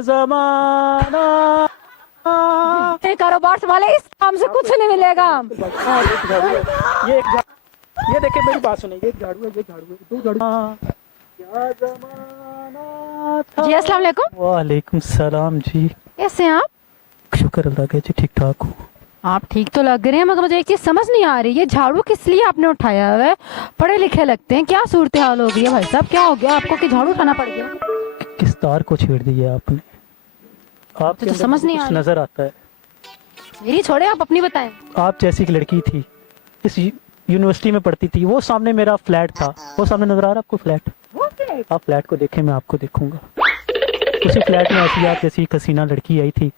जमाना। कारोबार संभाले, इस काम से कुछ नहीं मिलेगा। ये देखिए मेरी बात सुनिए, ये झाड़ू है, ये झाड़ू है, दो झाड़ू। क्या जमाना था। जी अस्सलाम वालेकुम। वालेकुम सलाम जी। कैसे हैं आप? शुक्र अल्लाह का जी, ठीक ठाक हूँ। आप ठीक तो लग रहे हैं, मगर मुझे एक चीज समझ नहीं आ रही, ये झाड़ू किस लिए आपने उठाया हुआ है? पढ़े लिखे लगते हैं, क्या सूरत हाल हो गई है भाई साहब? क्या हो गया आपको कि झाड़ू उठाना पड़ गया? किस तार को छेड़ दिया आपने? आपके तो अंदर समझ मुझे नहीं आ कुछ रही। नजर आता है। मेरी छोड़े, आप अपनी बताएं। आप जैसी एक लड़की थी, इस यूनिवर्सिटी में पढ़ती थी, वो सामने मेरा फ्लैट था, वो सामने नजर आ रहा है आपको फ्लैट? आप फ्लैट को देखें, मैं आपको देखूंगा। उसी फ्लैट में ऐसी आप जैसी एक हसीना लड़की आई थी,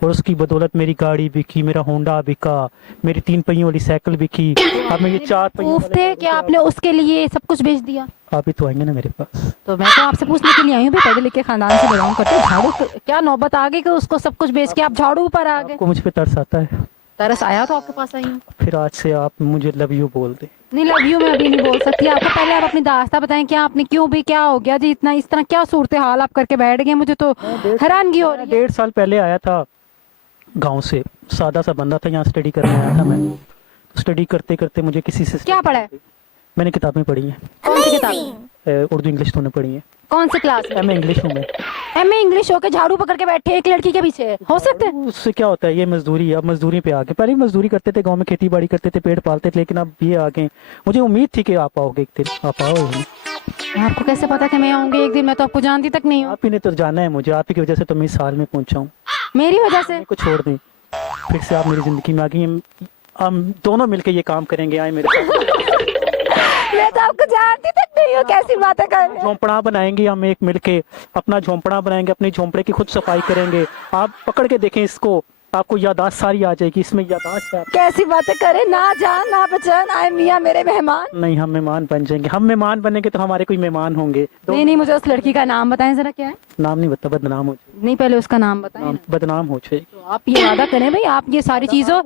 और उसकी बदौलत मेरी गाड़ी बिकी, मेरा होंडा बिका, मेरी 3 पहियों वाली साइकिल बिकी। अब मैं ये 4 पहियों प्रूफ थे कि आपने उसके लिए सब कुछ बेच दिया? आप ही तो आएंगे ना मेरे पास। तो मैं तो आपसे पूछने के लिए आई हूँ, भाई पढ़े लिखे खानदान से बिलोंग करते हो, झाड़ू क्या नौबत आ गई कि उसको सब कुछ बेच के आप झाड़ू पर आ गए? आपको मुझ पे तरस आता है? तरस आया तो आपके पास आई हूँ। फिर आज से आप मुझे लव यू बोल दे। नहीं, लव यू मैं अभी नहीं बोल सकती आपको, पहले आप अपनी दास्ता बताएं, क्या आपने क्यों भी, क्या हो गया जी इतना इस तरह, क्या सूरत हाल आप करके बैठ गए? मुझे तो हैरानगी हो रही है। 1.5 साल पहले आया था गांव से, सादा सा बंदा था, यहाँ स्टडी करने आया था मैं। स्टडी करते करते मुझे किसी से क्या पढ़ा है? मैंने किताबें पढ़ी हैं। कौन सी किताब? उर्दू इंग्लिश दोनों पढ़ी हैं। कौन सी क्लास में? मैं इंग्लिश हूँ मैं। एमए इंग्लिश होके झाड़ू पकड़ के बैठे एक लड़की के पीछे, हो सकते हैं? उससे क्या होता है, ये मजदूरी है। अब मजदूरी पे आ गए, पहले मजदूरी करते थे गांव में, खेती बाड़ी करते थे, पेड़ पालते थे, लेकिन अब ये आ गए। मुझे उम्मीद थी कि आप आओगे एक दिन, आप आओ नहीं। आपको कैसे पता कि मैं आऊंगी एक दिन? मैं तो आपको जानती तक नहीं हूँ। आप ही ने तो जाना है मुझे, आप ही की वजह से तो मैं इस हाल में पहुंचा हूँ। मेरी वजह से? मेरे को छोड़ दें, फिर से आप मेरी जिंदगी में आ गई। हम दोनों मिलकर ये काम करेंगे, आए मेरे साथ। मैं तो आपको जानती तक नहीं हूँ, कैसी बातें कर रहे हैं? झोंपड़ा बनाएंगे हम एक मिलके, अपना झोंपड़ा बनाएंगे, अपने झोंपड़े की खुद सफाई करेंगे। आप पकड़ के देखें इसको, आपको यादाश्त सारी आ जाएगी, इसमें यादाश्त है। कैसी बातें करें, ना जान ना पहचान, आए मियाँ मेरे मेहमान। नहीं, हम मेहमान बन जाएंगे, हम मेहमान बनेंगे तो हमारे कोई मेहमान होंगे। नहीं नहीं, मुझे उस लड़की का नाम बताएं जरा, क्या है? नाम नहीं बता, बदनाम हो जाएगी। नहीं, पहले उसका नाम बताएं ना। बदनाम हो जाएगी। तो आप ये वादा करें भाई, आप ये सारी चीजों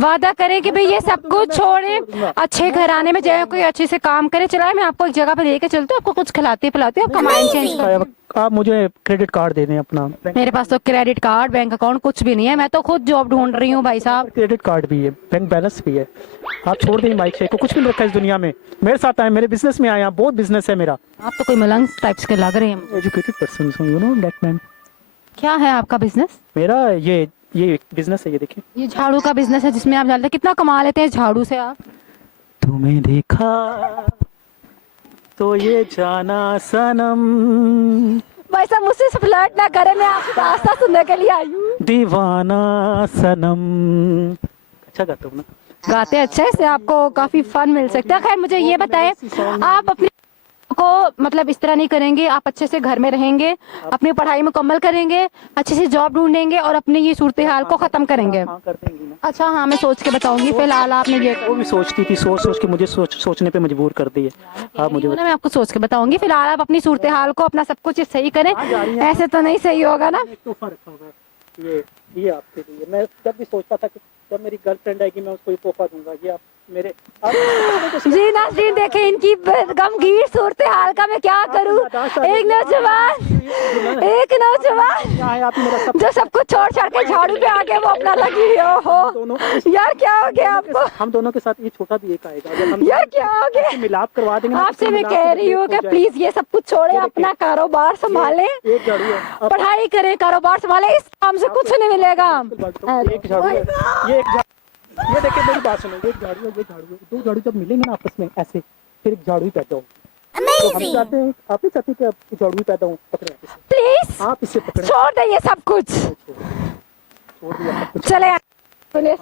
वादा करें कि भाई ये सब कुछ छोड़े, अच्छे घराने में जाए, कोई अच्छे से काम करे चलाए। मैं आपको एक जगह पे लेके चलती हूँ, आपको कुछ खिलाती पिलाती हूँ, आपका माइंड चेंज कर। आप मुझे क्रेडिट कार्ड दे दें अपना। मेरे पास तो क्रेडिट कार्ड, बैंक अकाउंट कुछ भी नहीं है, मैं तो खुद जॉब ढूंढ रही हूँ भाई साहब। क्रेडिट कार्ड भी है, बैंक बैलेंस भी है। आप छोड़ दें माइक शेख को, कुछ भी नहीं रखा इस दुनिया में। मेरे साथ आए, मेरे बिजनेस में आए, आप बहुत बिजनेस है मेरा। आप तो कोई मलंग टाइप्स के लग रहे हैं। एजुकेटेड पर्सन हूँ, यू नो दैट मैन। क्या है आपका बिजनेस? मेरा ये बिजनेस है, ये देखिए। ये झाड़ू का बिजनेस है जिसमें आप जानते हैं कितना कमा लेते हैं इस झाड़ू से आप? तुम्हें देखा तो ये जाना सनम, भाई साहब मुझसे फ्लर्ट ना करें, मैं आपकी दास्तां सुनने के लिए आई हूँ। दीवाना सनम। अच्छा गाता हूँ ना? गाते अच्छे हैं, इससे आपको काफी फन मिल सकता है। खैर मुझे ये बताएं, आप अपने को मतलब इस तरह नहीं करेंगे, आप अच्छे से घर में रहेंगे, अपनी पढ़ाई मुकम्मल करेंगे, अच्छे से जॉब ढूंढेंगे और अपने ये सूरत हाल को खत्म करेंगे? हाँ, कर देंगे ना। अच्छा हाँ, मैं सोच के बताऊंगी। फिलहाल आपने ये वो भी सोचती थी, सोच सोच के मुझे सोचने पे मजबूर कर दी है। आप मुझे मैं आपको सोच के बताऊंगी। फिलहाल आप अपनी सूरत हाल को, अपना सब कुछ सही करें। ऐसे तो नहीं सही होगा ना? तोहफा रखा होगा ये आपके लिए। मैं जब भी सोचता था कि जब मेरी गर्लफ्रेंड आएगी मैं उसको ये तोहफा दूंगा, ये आप मेरे जी नाज़रीन देखें इनकी गमगीन सूरत हाल का मैं क्या करूं। एक नौजवान जो सब कुछ छोड़ छाड़ के झाड़ू पे आ गया, वो अपना लगी हो। यार क्या हो गया आपको? हम दोनों के साथ ये छोटा भी एक आएगा, जब हम यार क्या हो गया? मिलाप करवा देंगे। आपसे मैं कह रही हूँ कि प्लीज ये सब कुछ छोड़े, अपना कारोबार संभालें, एक झाड़ू है, पढ़ाई करें, कारोबार संभालें, इस काम से कुछ नहीं मिलेगा। एक झाड़ू है, ये देखिए मेरी बात सुनो, एक झाड़ू है, ये झाड़ू है, दो झाड़ू जब मिलेंगे ना आपस में ऐसे, फिर एक झाड़ू ही पैदा हो। तो हम चाहते हैं, आप ही चाहते हैं कि झाड़ू ही पैदा हो। पकड़े प्लीज आप इसे पकड़े, छोड़ दे ये सब कुछ, छोड़ दिया सब कुछ। चले